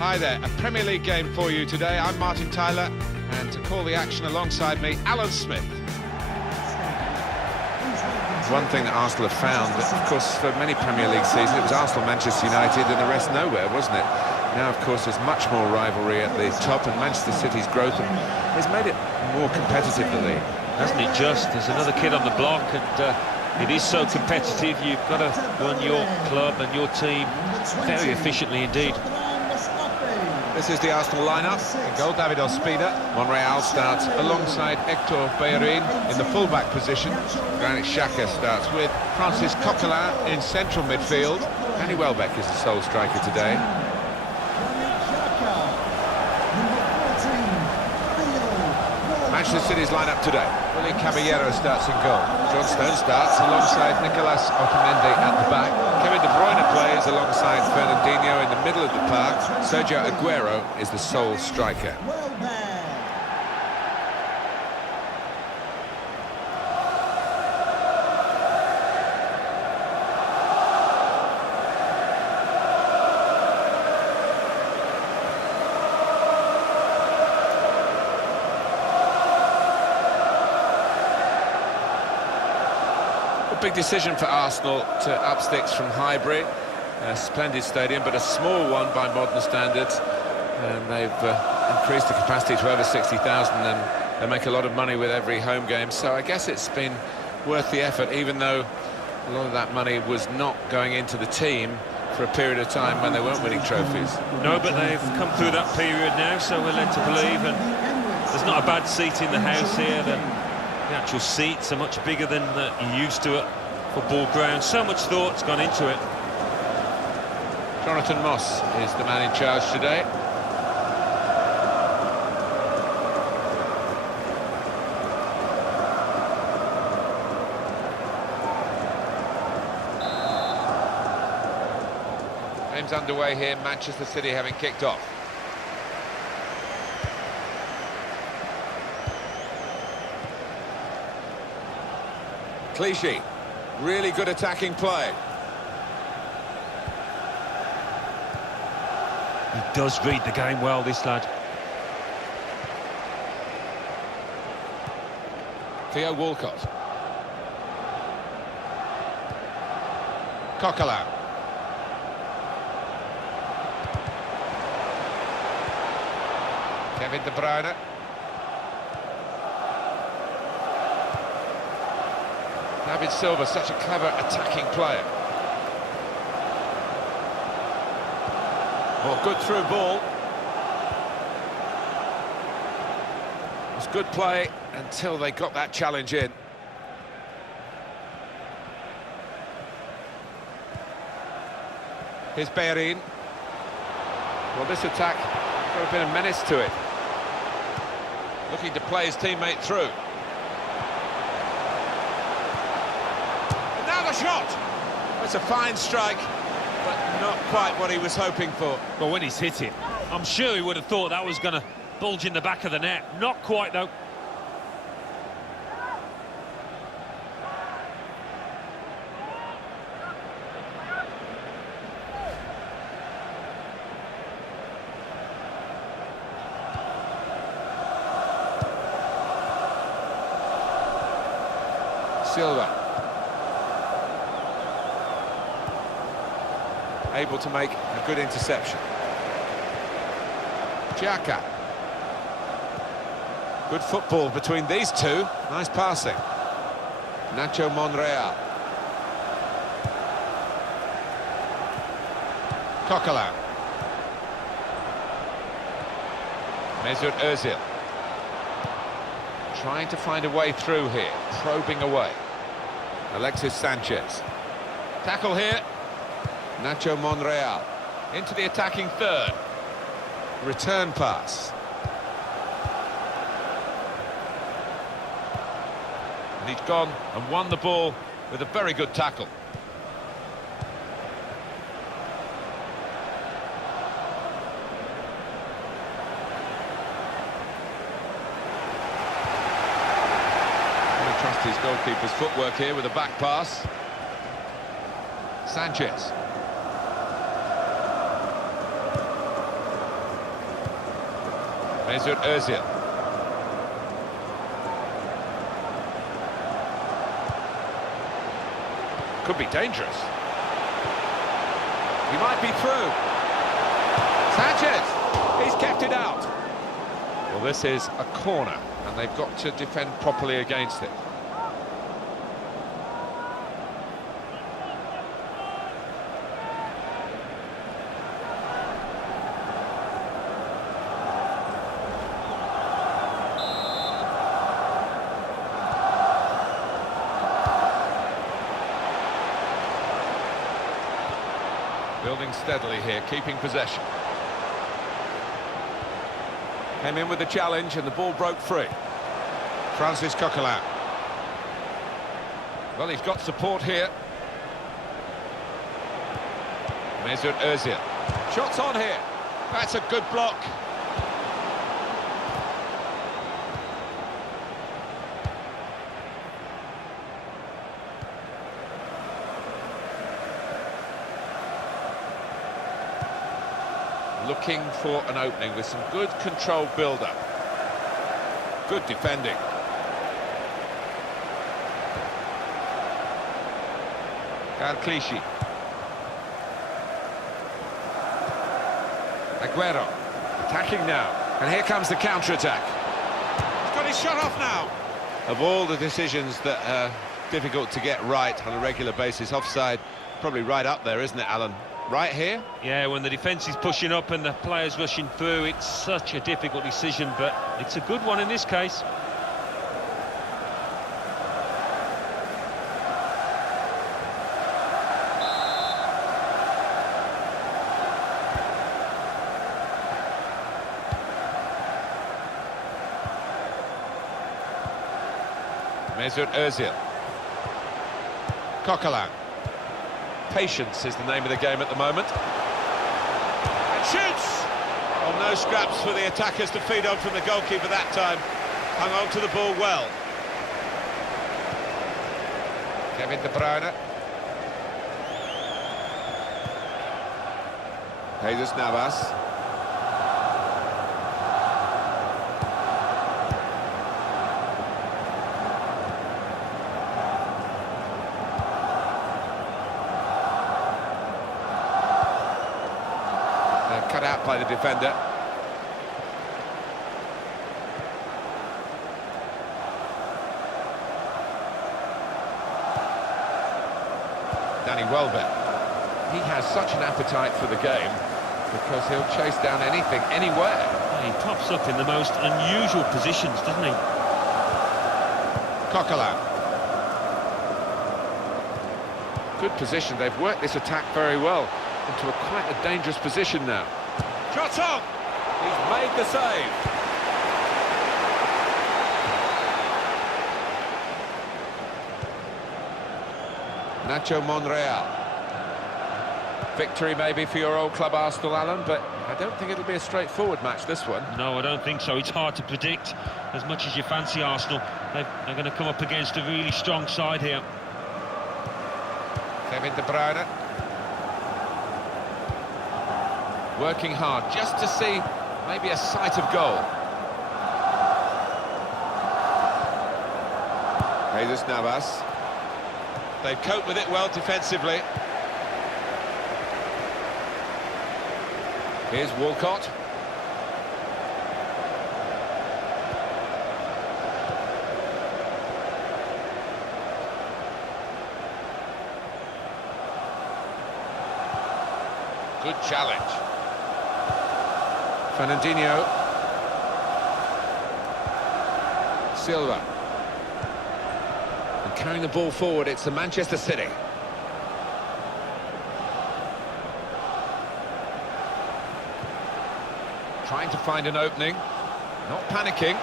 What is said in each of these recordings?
Hi there, a Premier League game for you today. I'm Martin Tyler, and to call the action alongside me, Alan Smith. One thing that Arsenal have found, that of course for many Premier League seasons it was Arsenal, Manchester United and the rest nowhere, wasn't it? Now of course there's much more rivalry at the top, and Manchester City's growth has made it more competitive, the league. Hasn't it just? There's another kid on the block, and it is so competitive. You've got to run your club and your team very efficiently indeed. This is the Arsenal lineup. In goal, David Ospina. Monreal starts Alongside Hector Bellerin in the full-back position. Granit Xhaka starts with Francis Coquelin in central midfield. Danny Welbeck is the sole striker today. Manchester City's lineup today. Willy Caballero starts in goal. John Stone starts Alongside Nicolas Otamendi at the back. Kevin De Bruyne plays alongside Fernandinho in the middle of the park. Sergio Aguero is the sole striker. Big decision for Arsenal to up sticks from Highbury. A splendid stadium, but a small one by modern standards. And they've increased the capacity to over 60,000, and they make a lot of money with every home game. So I guess it's been worth the effort, even though a lot of that money was not going into the team for a period of time when they weren't winning trophies. No, but they've come through that period now, so we're led to believe. And there's not a bad seat in the house here. The actual seats are much bigger than you're used to at football ground. So much thought's gone into it. Jonathan Moss is the man in charge today. Game's underway here, Manchester City having kicked off. Clichy, really good attacking play. He does read the game well, this lad. Theo Walcott. Coquelin. Kevin De Bruyne. David Silva, such a clever attacking player. Oh, good through ball. It was good play until they got that challenge in. Here's Bellerin. Well, this attack got a bit of menace to it. Looking to play his teammate through. A shot! It's a fine strike, but not quite what he was hoping for. Well, when he's hit it, I'm sure he would have thought that was going to bulge in the back of the net. Not quite, though. Silva. Able to make a good interception. Xhaka. Good football between these two. Nice passing. Nacho Monreal. Coquelin. Mesut Ozil. Trying to find a way through here. Probing away. Alexis Sanchez. Tackle here. Nacho Monreal into the attacking third. Return pass. And he's gone and won the ball with a very good tackle. Going to trust his goalkeeper's footwork here with a back pass. Sanchez. Mesut Özil. Could be dangerous. He might be through. Sanchez! He's kept it out. Well, this is a corner, and they've got to defend properly against it. Building steadily here, keeping possession. Came in with the challenge and the ball broke free. Francis Coquelin. Well, he's got support here. Mesut Özil. Shots on here. That's a good block. Looking for an opening with some good controlled build-up. Good defending. Clichy. Aguero. Attacking now. And here comes the counter-attack. He's got his shot off now. Of all the decisions that are difficult to get right on a regular basis, offside probably right up there, isn't it, Alan? Right here? Yeah, when the defence is pushing up and the players rushing through, it's such a difficult decision, but it's a good one in this case. Mesut Özil. Coquelin. Patience is the name of the game at the moment. And shoots! Well, no scraps for the attackers to feed on from the goalkeeper that time. Hung on to the ball well. Kevin De Bruyne. Jesus Navas. Cut out by the defender. Danny Welbeck. He has such an appetite for the game because he'll chase down anything, anywhere. He pops up in the most unusual positions, doesn't he? Coquelin. Good position. They've worked this attack very well into quite a dangerous position now. Shot on! He's made the save. Nacho Monreal. Victory maybe for your old club Arsenal, Alan, but I don't think it'll be a straightforward match, this one. No, I don't think so. It's hard to predict. As much as you fancy Arsenal, they're going to come up against a really strong side here. Kevin De Bruyne. Working hard just to see maybe a sight of goal. Jesus Navas. They've coped with it well defensively. Here's Walcott. Good challenge. Fernandinho. Silva. And carrying the ball forward, it's the Manchester City. Trying to find an opening. Not panicking.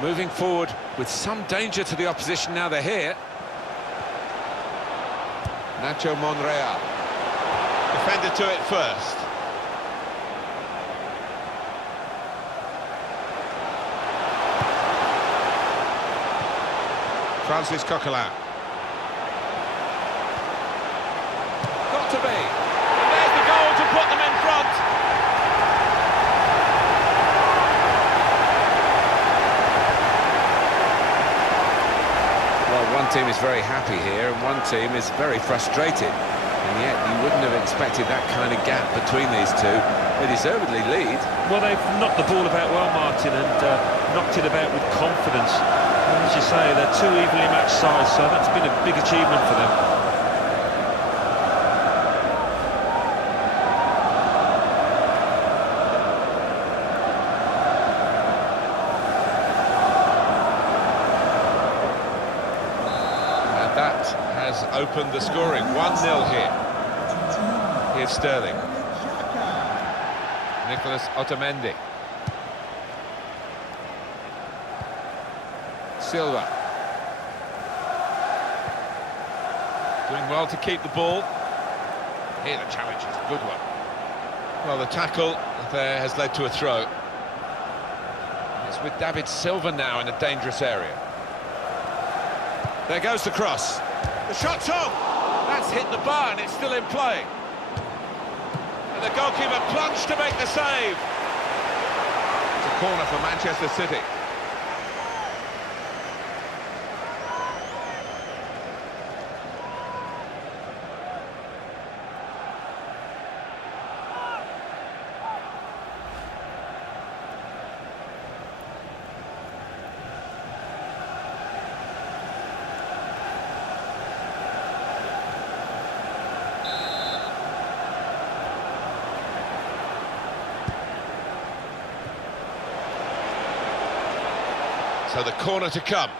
Moving forward with some danger to the opposition now they're here. Nacho Monreal. Defender to it first. Francis Coquelin. Got to be. And there's the goal to put them in front. Well, one team is very happy here and one team is very frustrated. And yet you wouldn't have expected that kind of gap between these two. They deservedly lead. Well, they've knocked the ball about well, Martin, and knocked it about with confidence. And as you say, they're two evenly matched sides, so that's been a big achievement for them. And that has opened the scoring. 1-0 here. Here's Sterling. Nicholas Otamendi. Silva. Doing well to keep the ball. Here the challenge is a good one. Well, the tackle there has led to a throw. It's with David Silva now in a dangerous area. There goes the cross. The shot's on! That's hit the bar and it's still in play. And the goalkeeper plunged to make the save. It's a corner for Manchester City. So the corner to come.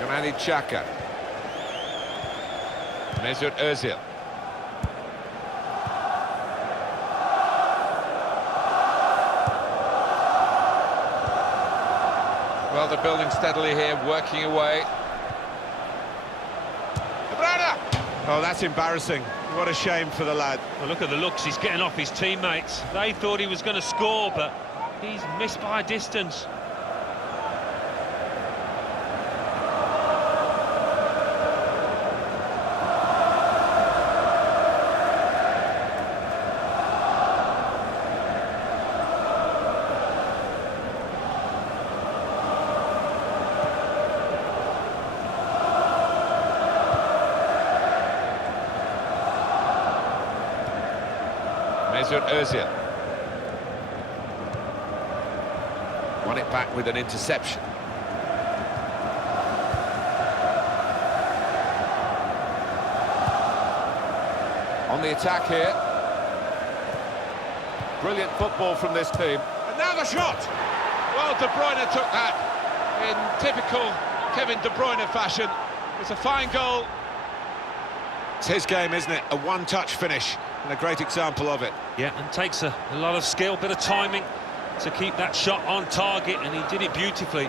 Granit Xhaka. Mesut Ozil. Well, they're building steadily here, working away. Oh, that's embarrassing. What a shame for the lad. Well, look at the looks, he's getting off his teammates. They thought he was going to score, but he's missed by a distance. Mesut Ozil. Won it back with an interception. On the attack here. Brilliant football from this team. And now the shot! Well, De Bruyne took that in typical Kevin De Bruyne fashion. It's a fine goal. It's his game, isn't it? A one-touch finish. And a great example of it. Yeah, and takes a lot of skill, bit of timing to keep that shot on target, and he did it beautifully.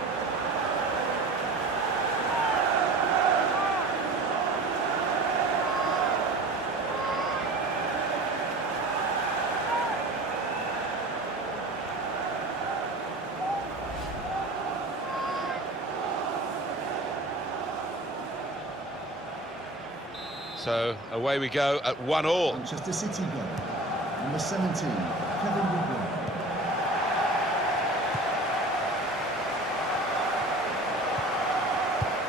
So away we go at 1-1. Manchester City goal. Number 17, Kevin De Bruyne.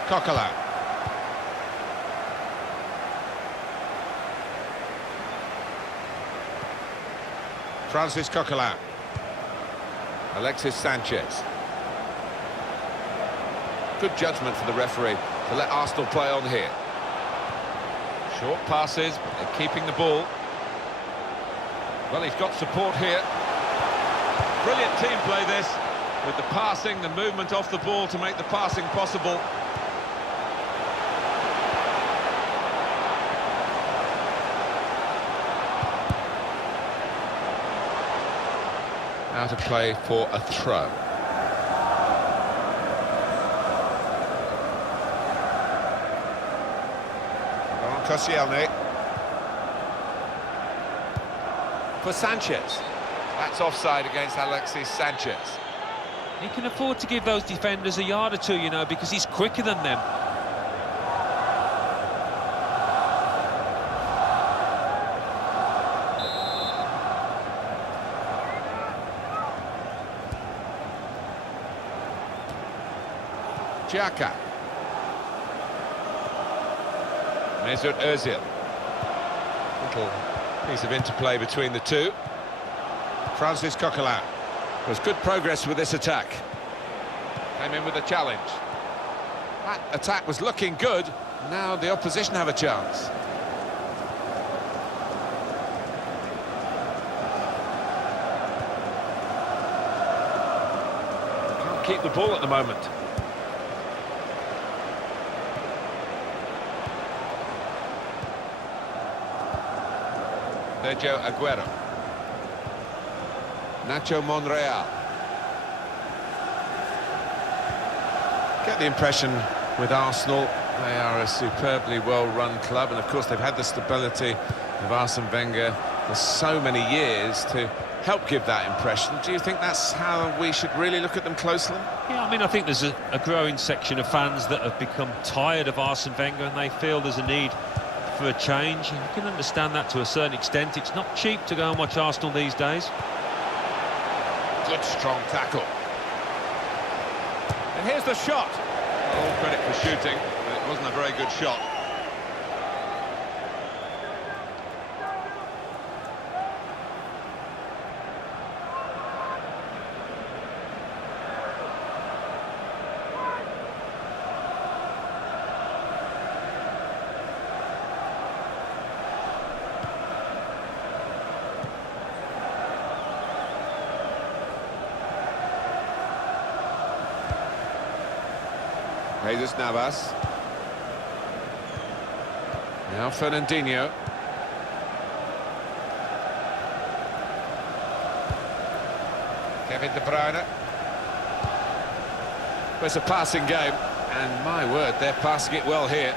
Coquelin. Francis Coquelin. Alexis Sanchez. Good judgment for the referee to let Arsenal play on here. Short passes, but they're keeping the ball. Well, he's got support here. Brilliant team play this, with the passing, the movement off the ball to make the passing possible. Out of play for a throw. On Koscielny. For Sanchez. That's offside against Alexis Sanchez. He can afford to give those defenders a yard or two, you know, because he's quicker than them. Xhaka. Mesut Ozil. Little piece of interplay between the two. Francis Coquelin. There's good progress with this attack. Came in with a challenge. That attack was looking good. Now the opposition have a chance. Can't keep the ball at the moment. Sergio Aguero. Nacho Monreal. Get the impression with Arsenal, they are a superbly well-run club, and of course they've had the stability of Arsene Wenger for so many years to help give that impression. Do you think that's how we should really look at them closely? Yeah, I mean, I think there's a growing section of fans that have become tired of Arsene Wenger, and they feel there's a need for a change. And you can understand that to a certain extent. It's not cheap to go and watch Arsenal these days. Good strong tackle. And here's the shot. All credit for shooting, but it wasn't a very good shot. Jesus Navas. Now Fernandinho. Kevin De Bruyne. Well, it's a passing game, and my word, they're passing it well here.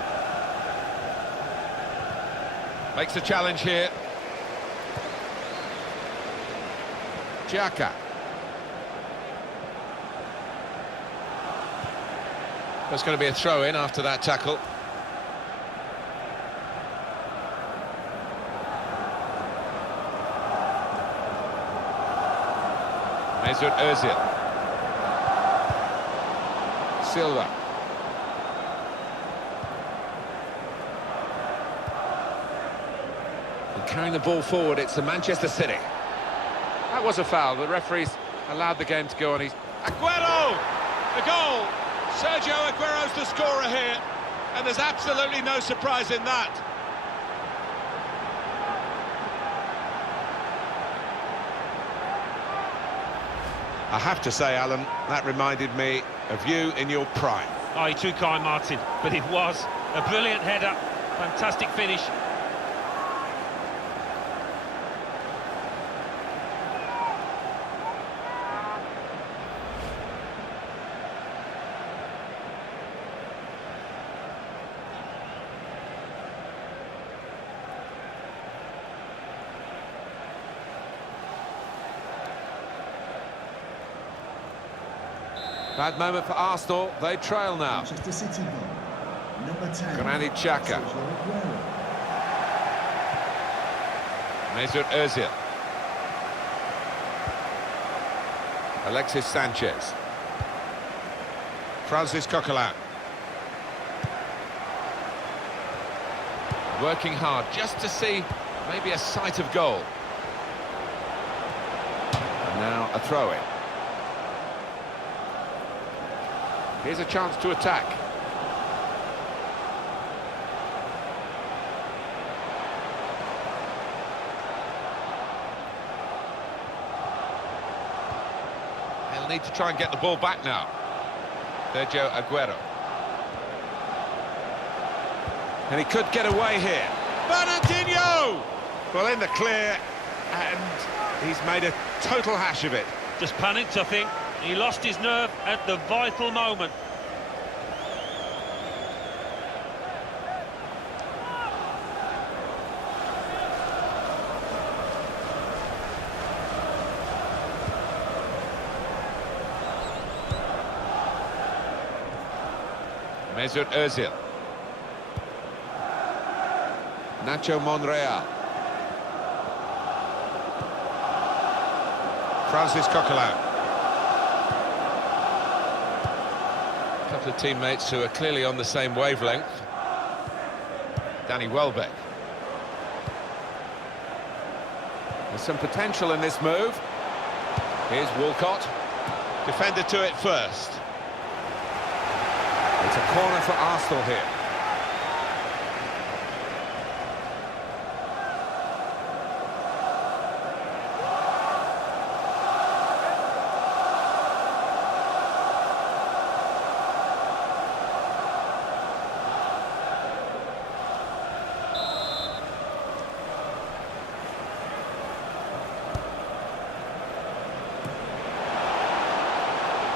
Makes a challenge here. Xhaka. There's going to be a throw-in after that tackle. Mesut Ozil. Silva. And carrying the ball forward, it's the Manchester City. That was a foul. The referees allowed the game to go on. Aguero! The goal! Sergio Aguero's the scorer here, and there's absolutely no surprise in that. I have to say, Alan, that reminded me of you in your prime. Oh, you're too kind, Martin, but it was a brilliant header, fantastic finish. Bad moment for Arsenal, they trail now. Manchester City goal. Number 10. Granit Xhaka. Sergio Aguero. Mesut Ozil. Alexis Sanchez. Francis Coquelin. Working hard just to see maybe a sight of goal. And now a throw-in. Here's a chance to attack. They'll need to try and get the ball back now. Sergio Aguero. And he could get away here. Fernandinho! Well, in the clear, and he's made a total hash of it. Just panicked, I think. He lost his nerve at the vital moment. Mesut Özil. Nacho Monreal. Francis Coquelin. A couple of teammates who are clearly on the same wavelength. Danny Welbeck. There's some potential in this move. Here's Walcott. Defender to it first. It's a corner for Arsenal here.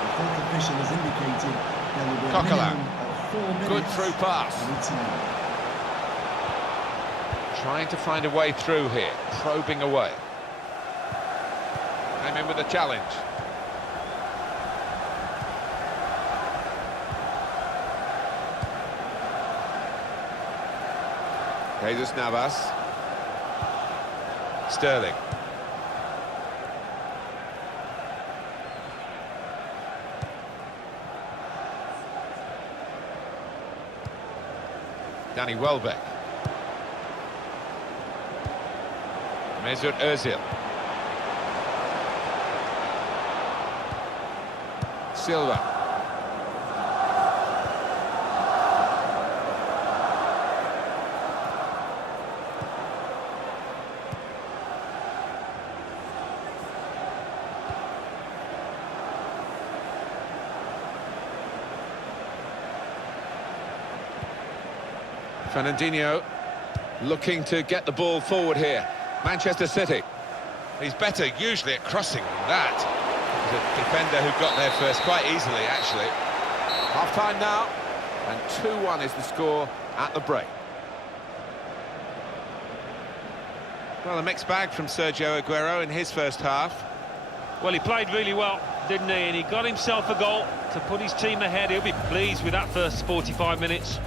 The fourth official has indicated there will be a Coquelin. minimum of 4 minutes. Good through pass. Routine. Trying to find a way through here, probing away. Came in with a challenge. Jesus Navas. Sterling. Danny Welbeck. Mesut Özil. Silva. Fernandinho looking to get the ball forward here. Manchester City. He's better usually at crossing than that. He's a defender who got there first quite easily, actually. Half-time now, and 2-1 is the score at the break. Well, a mixed bag from Sergio Aguero in his first half. Well, he played really well, didn't he? And he got himself a goal to put his team ahead. He'll be pleased with that first 45 minutes.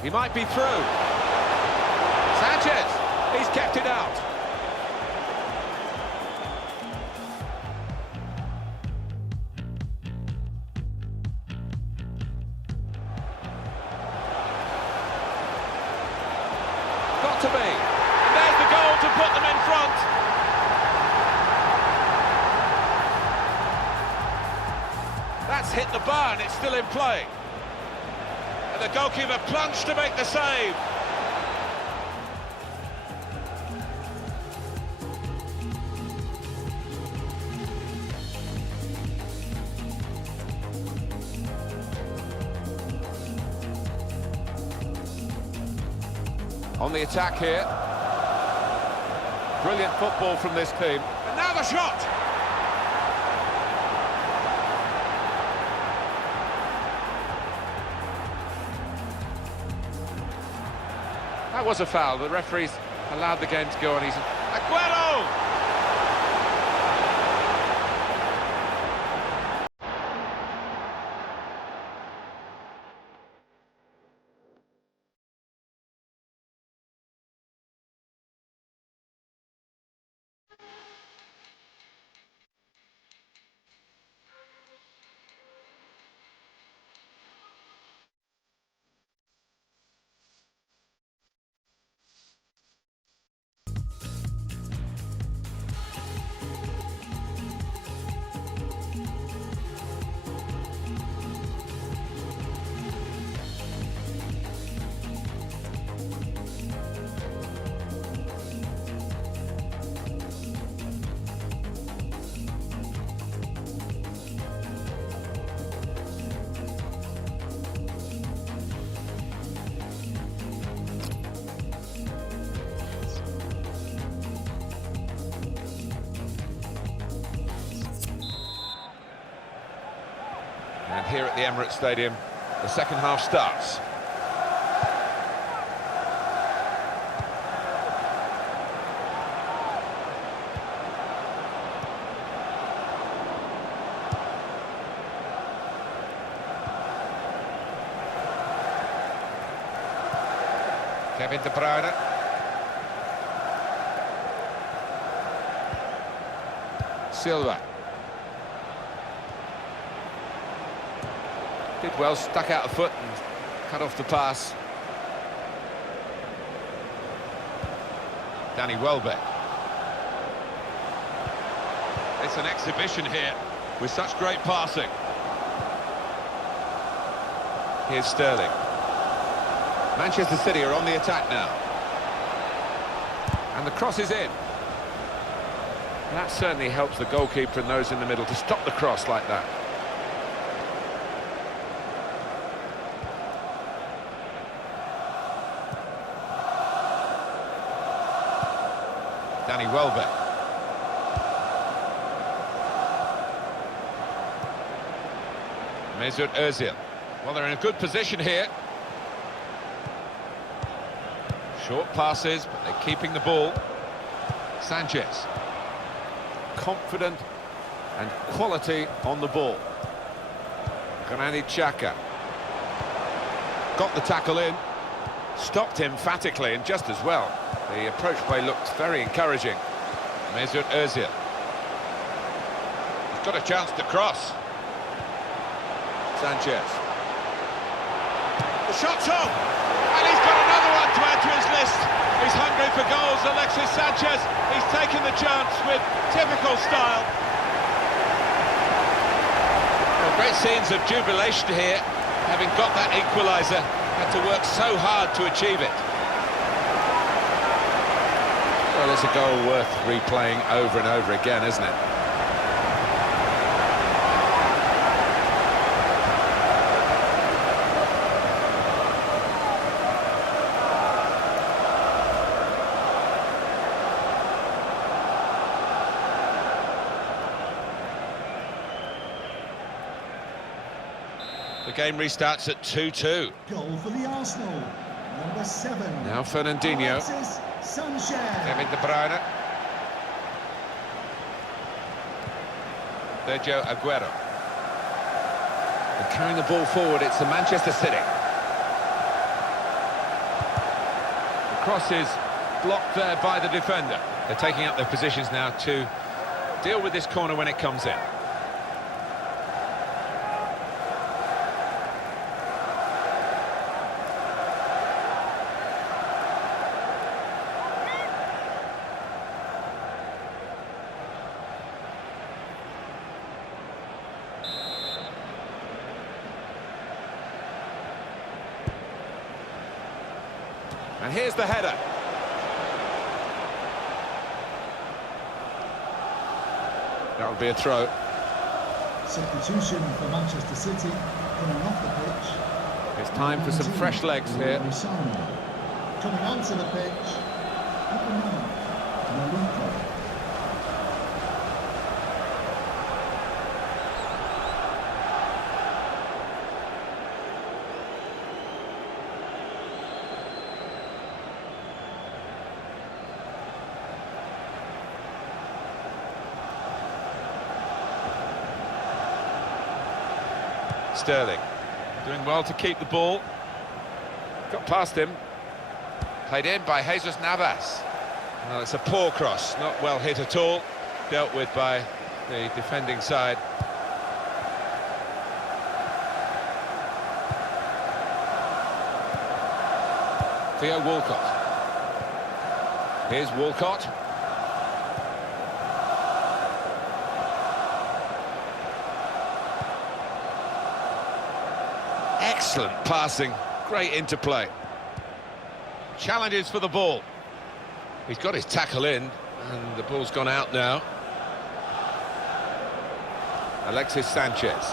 He might be through. Sanchez, he's kept it out. Got to be. And there's the goal to put them in front. That's hit the bar and it's still in play. The goalkeeper plunged to make the save. On the attack here. Brilliant football from this team. And now the shot! That was a foul. The referees allowed the game to go on. He's Aguero! And here at the Emirates Stadium, the second half starts. Kevin De Bruyne. Silva. Did well, stuck out a foot and cut off the pass. Danny Welbeck. It's an exhibition here with such great passing. Here's Sterling. Manchester City are on the attack now. And the cross is in. That certainly helps the goalkeeper and those in the middle to stop the cross like that. Danny Welbeck. Mesut Ozil. Well, they're in a good position here. Short passes, but they're keeping the ball. Sanchez. Confident and quality on the ball. Granit Xhaka. Got the tackle in. Stopped emphatically and just as well. The approach play looked very encouraging. Mesut Ozil. He's got a chance to cross. Sanchez. The shot's on! And he's got another one to add to his list. He's hungry for goals, Alexis Sanchez. He's taken the chance with typical style. Well, great scenes of jubilation here, having got that equaliser. Had to work so hard to achieve it. Well, it's a goal worth replaying over and over again, isn't it? The game restarts at 2-2. Goal for the Arsenal. Number 7. Now Fernandinho. Alexis Sanchez. Kevin De Bruyne. Sergio Aguero. They're carrying the ball forward, it's the Manchester City. The cross is blocked there by the defender. They're taking up their positions now to deal with this corner when it comes in. And here's the header. That'll be a throw. Substitution for Manchester City coming off the pitch. It's time for some fresh legs here. Coming onto the pitch. Sterling doing well to keep the ball. Got past him. Played in by Jesus Navas. Well, it's a poor cross, not well hit at all. Dealt with by the defending side. Theo Walcott. Here's Walcott. Excellent passing, great interplay. Challenges for the ball. He's got his tackle in, and the ball's gone out now. Alexis Sanchez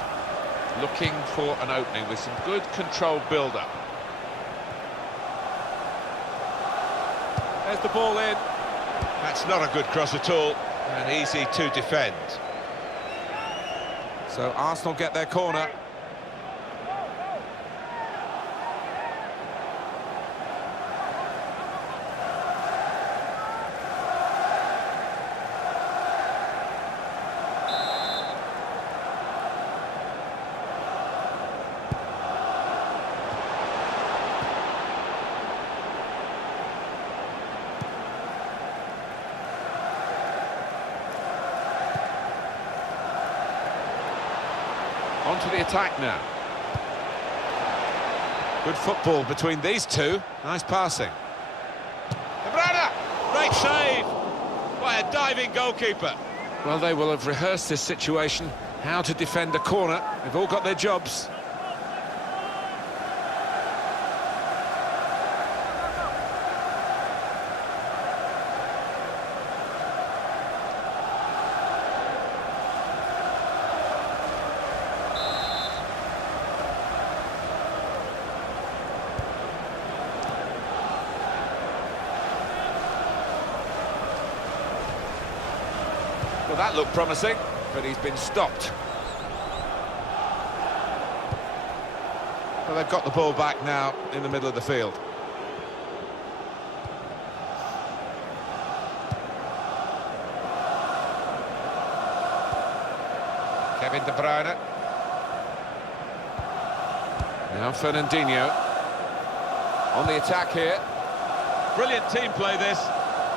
looking for an opening with some good controlled build-up. There's the ball in. That's not a good cross at all, and easy to defend. So Arsenal get their corner. On to the attack now. Good football between these two. Nice passing. De Bruyne! Great save by a diving goalkeeper. Well, they will have rehearsed this situation, how to defend a corner. They've all got their jobs. Well, that looked promising, but he's been stopped. Well, they've got the ball back now in the middle of the field. Kevin De Bruyne. Now Fernandinho. On the attack here. Brilliant team play this,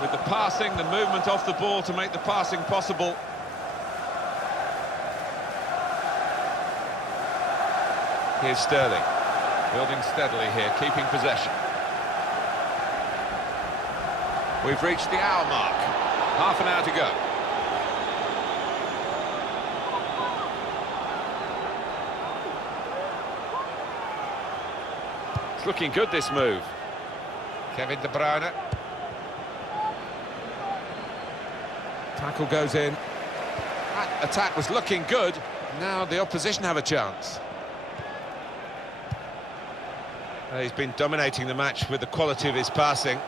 with the passing, the movement off the ball to make the passing possible. Here's Sterling. Building steadily here, keeping possession. We've reached the hour mark. Half an hour to go. It's looking good, this move. Kevin De Bruyne. Tackle goes in. That attack was looking good. Now the opposition have a chance. He's been dominating the match with the quality of his passing.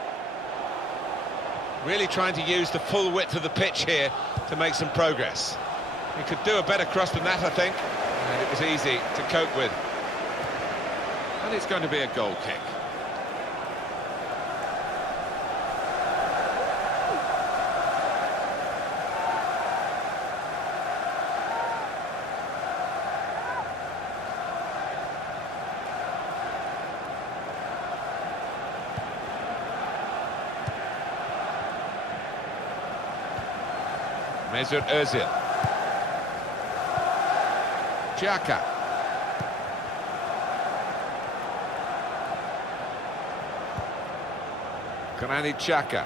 Really trying to use the full width of the pitch here to make some progress. He could do a better cross than that, I think. And it was easy to cope with. And it's going to be a goal kick. Mesut Özil. Xhaka. Granit Xhaka.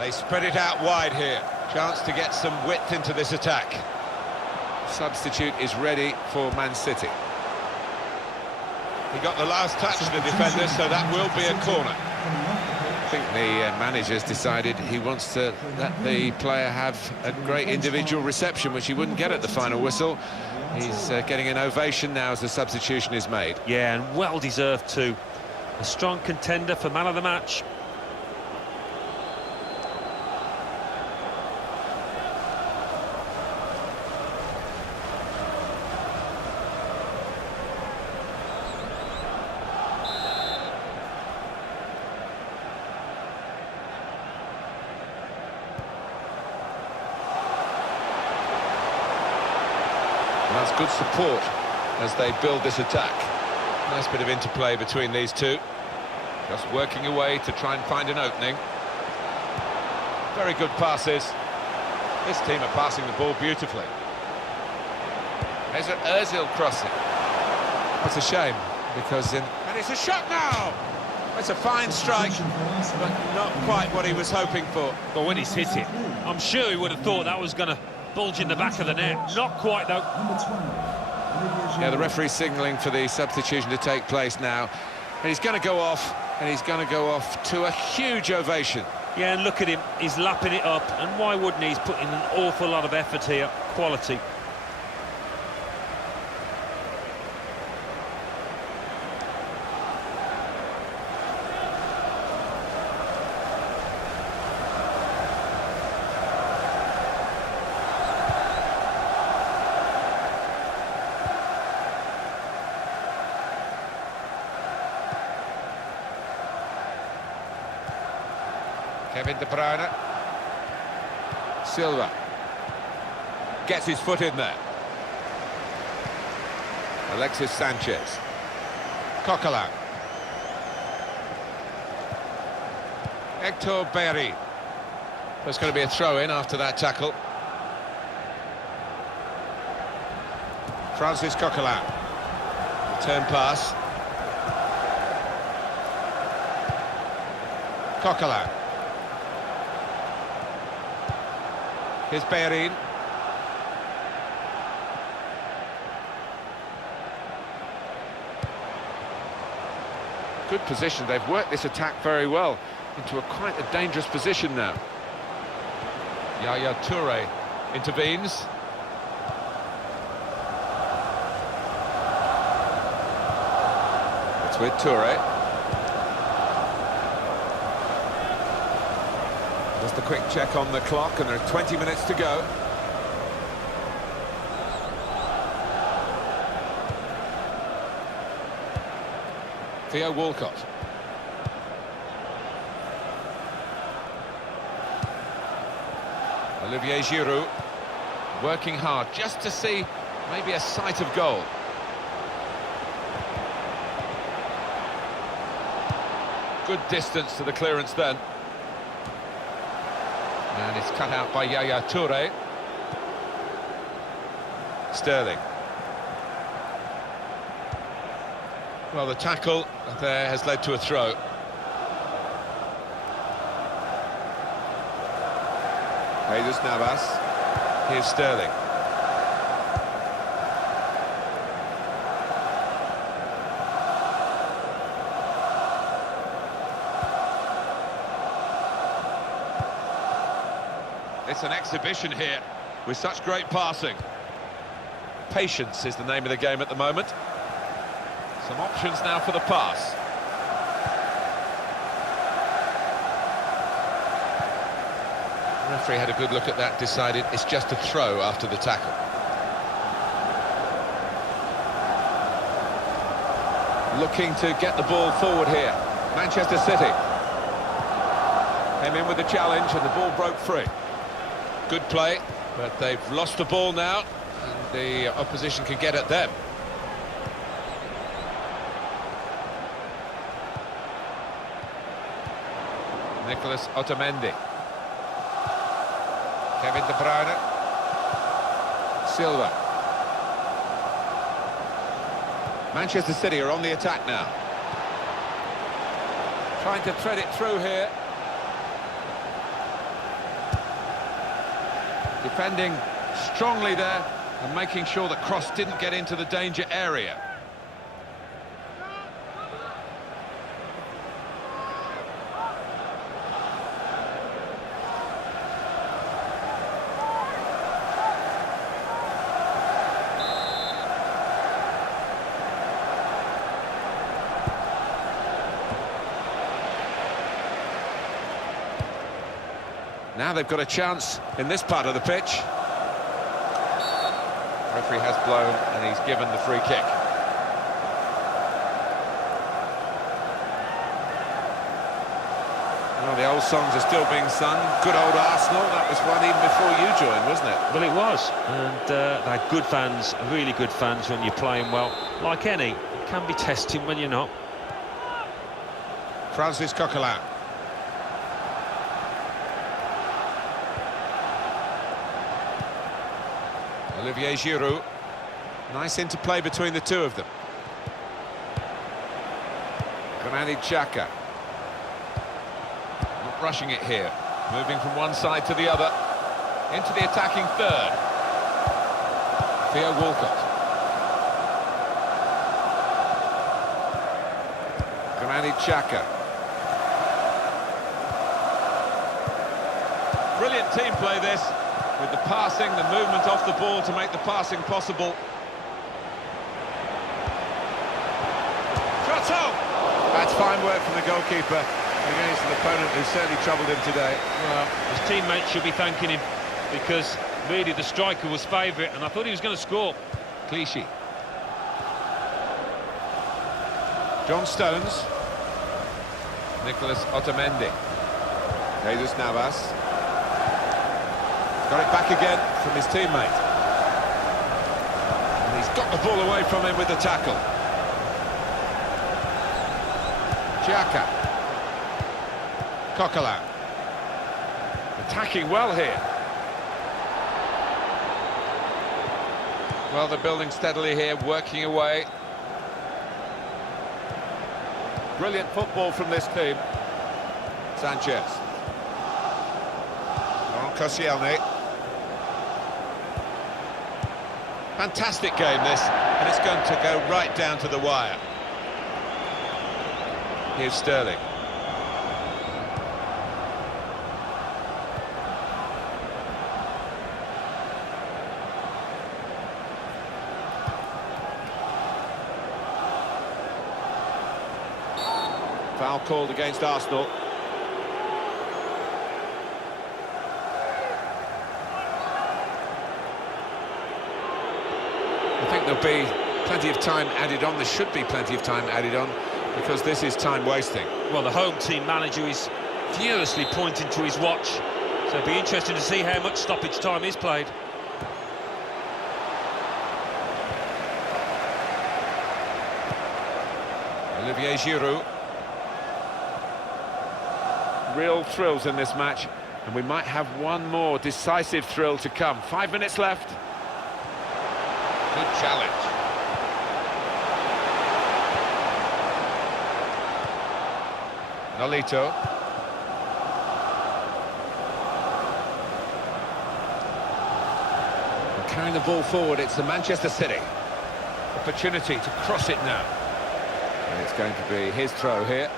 They spread it out wide here. Chance to get some width into this attack. Substitute is ready for Man City. He got the last touch to the defender, so that will be a corner. I think the manager's decided he wants to let the player have a great individual reception, which he wouldn't get at the final whistle. He's getting an ovation now as the substitution is made. Yeah, and well deserved too. A strong contender for man of the match. That's good support as they build this attack. Nice bit of interplay between these two. Just working away to try and find an opening. Very good passes. This team are passing the ball beautifully. Mesut Özil crossing. That's a shame, because and it's a shot now! It's a fine strike, but not quite what he was hoping for. But when he's hit it, I'm sure he would have thought that was going to bulge in the back of the net. Not quite, though. Yeah, the referee's signalling for the substitution to take place now. And he's going to go off, and he's going to go off to a huge ovation. Yeah, and look at him. He's lapping it up. And why wouldn't he? He's putting an awful lot of effort here. Quality. Kevin De Bruyne. Silva. Gets his foot in there. Alexis Sanchez. Coquelin. Hector Bellerin. There's going to be a throw-in after that tackle. Francis Coquelin. Return pass. Coquelin. Here's Bellerin. Good position. They've worked this attack very well into quite a dangerous position now. Yaya Toure intervenes. It's with Toure. Just a quick check on the clock, and there are 20 minutes to go. Theo Walcott. Olivier Giroud working hard just to see maybe a sight of goal. Good distance to the clearance then. And it's cut out by Yaya Toure. Sterling. Well, the tackle there has led to a throw. Jesus Navas. Here's Sterling. It's an exhibition here with such great passing. Patience is the name of the game at the moment. Some options now for the pass. The referee had a good look at that, decided it's just a throw after the tackle. Looking to get the ball forward here. Manchester City. Came in with the challenge and the ball broke free. Good play, but they've lost the ball now, and the opposition can get at them. Nicolas Otamendi. Kevin De Bruyne. Silva. Manchester City are on the attack now. Trying to thread it through here. Defending strongly there and making sure the cross didn't get into the danger area. Now they've got a chance in this part of the pitch. Referee has blown and he's given the free kick. Well, the old songs are still being sung. Good old Arsenal, that was one even before you joined, wasn't it? Well, it was, and they had good fans, really good fans when you're playing well. Like any, it can be testing when you're not. Francis Coquelin. Olivier Giroud. Nice interplay between the two of them. Granit Xhaka. Not rushing it here. Moving from one side to the other. Into the attacking third. Theo Walcott. Granit Xhaka. Brilliant team play this. With the passing, the movement off the ball to make the passing possible. Shot on! That's fine work from the goalkeeper against an opponent who certainly troubled him today. Well, his teammates should be thanking him, because really the striker was favourite and I thought he was going to score. Clichy. John Stones. Nicolas Otamendi. Jesus Navas. Got it back again from his teammate. And he's got the ball away from him with the tackle. Xhaka. Coquelin. Attacking well here. Well, they're building steadily here, working away. Brilliant football from this team. Sanchez. On Koscielny. Fantastic game this, and it's going to go right down to the wire. Here's Sterling. Foul called against Arsenal. I think there'll be plenty of time added on. There should be plenty of time added on, because this is time wasting. Well, the home team manager is furiously pointing to his watch, so it'll be interesting to see how much stoppage time is played. Olivier Giroud. Real thrills in this match, and we might have one more decisive thrill to come. 5 minutes left. Good challenge. Nolito. And carrying the ball forward, it's the Manchester City. Opportunity to cross it now. And it's going to be his throw here.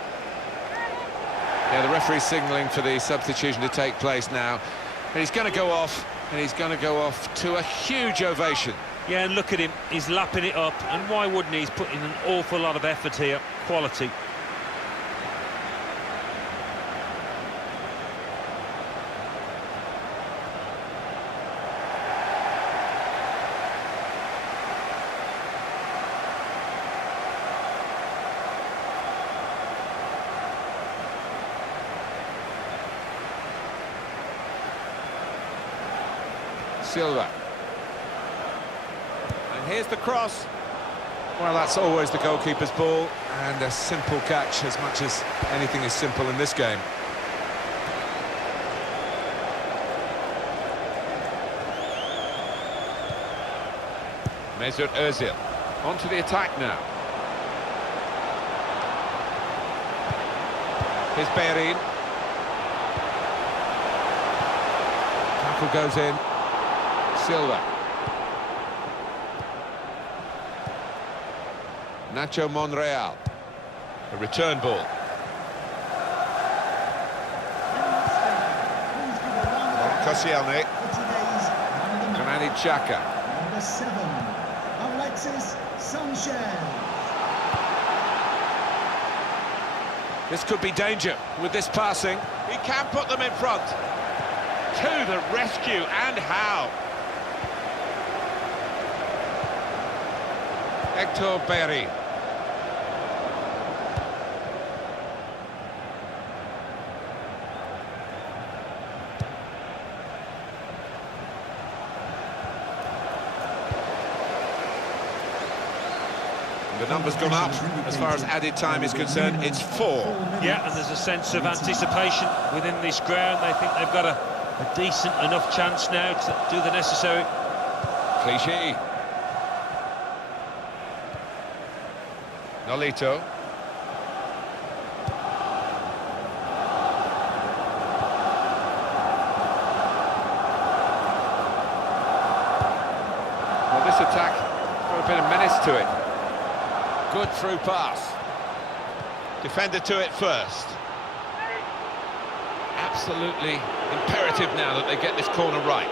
Yeah, the referee's signalling for the substitution to take place now. And he's going to go off, and he's going to go off to a huge ovation. Yeah, and look at him, he's lapping it up, and why wouldn't he? He's putting an awful lot of effort here, quality. Silva. And here's the cross. Well, that's always the goalkeeper's ball, and a simple catch, as much as anything is simple in this game. Mesut Ozil onto the attack now. Here's Bellerin. Tackle goes in. Silva. Nacho Monreal. A return ball. Koscielny. Granit Xhaka. Number 7, Alexis Sanchez. This could be danger with this passing. He can put them in front. To the rescue, and how? Hector Bellerin. The number's gone up. As far as added time is concerned, it's 4. Yeah, and there's a sense of anticipation within this ground. They think they've got a decent enough chance now to do the necessary. Clichy. Nolito. Well, this attack got a bit of menace to it. Good through pass. Defender to it first. Absolutely imperative now that they get this corner right.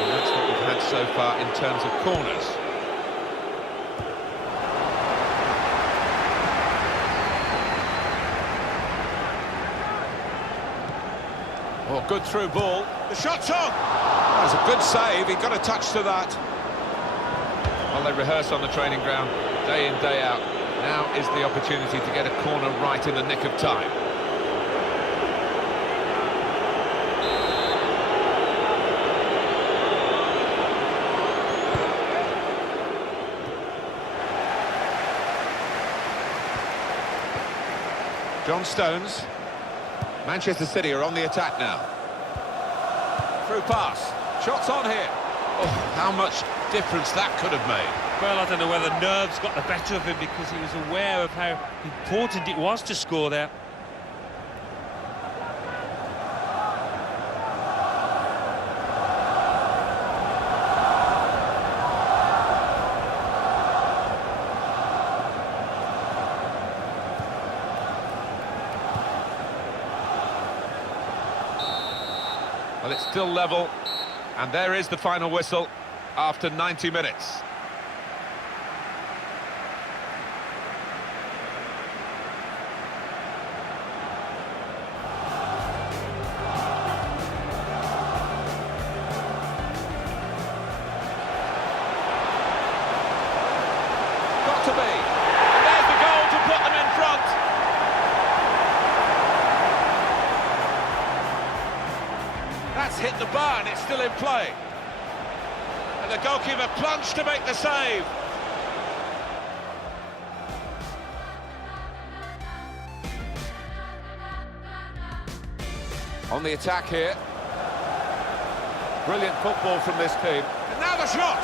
And that's what we've had so far in terms of corners. Oh, good through ball. The shot's on! That was a good save. He got a touch to that. Well, they rehearse on the training ground day in, day out. Now is the opportunity to get a corner right in the nick of time. John Stones. Manchester City are on the attack now. Through pass. Shots on here. Oh, how much difference that could have made. Well, I don't know whether nerves got the better of him because he was aware of how important it was to score there. Well, it's still level, and there is the final whistle after 90 minutes. Got to be. And there's the goal to put them in front. That's hit the bar and it's still in play. And the goalkeeper plunged to make the save. On the attack here. Brilliant football from this team. And now the shot!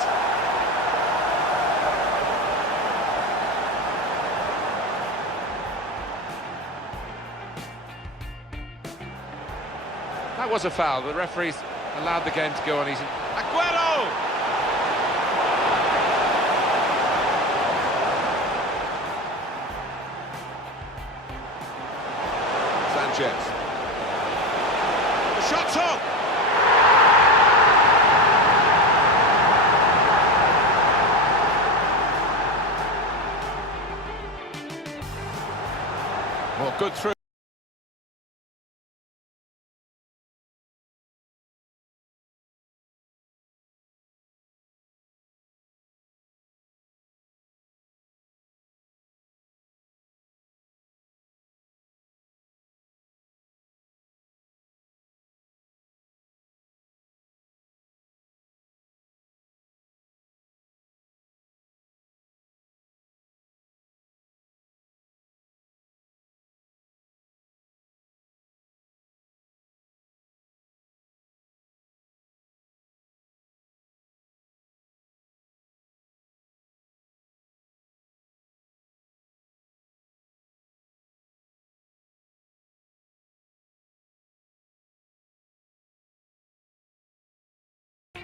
That was a foul. The referees allowed the game to go on easy. Aguero! Sanchez. The shot's on! Well, good through.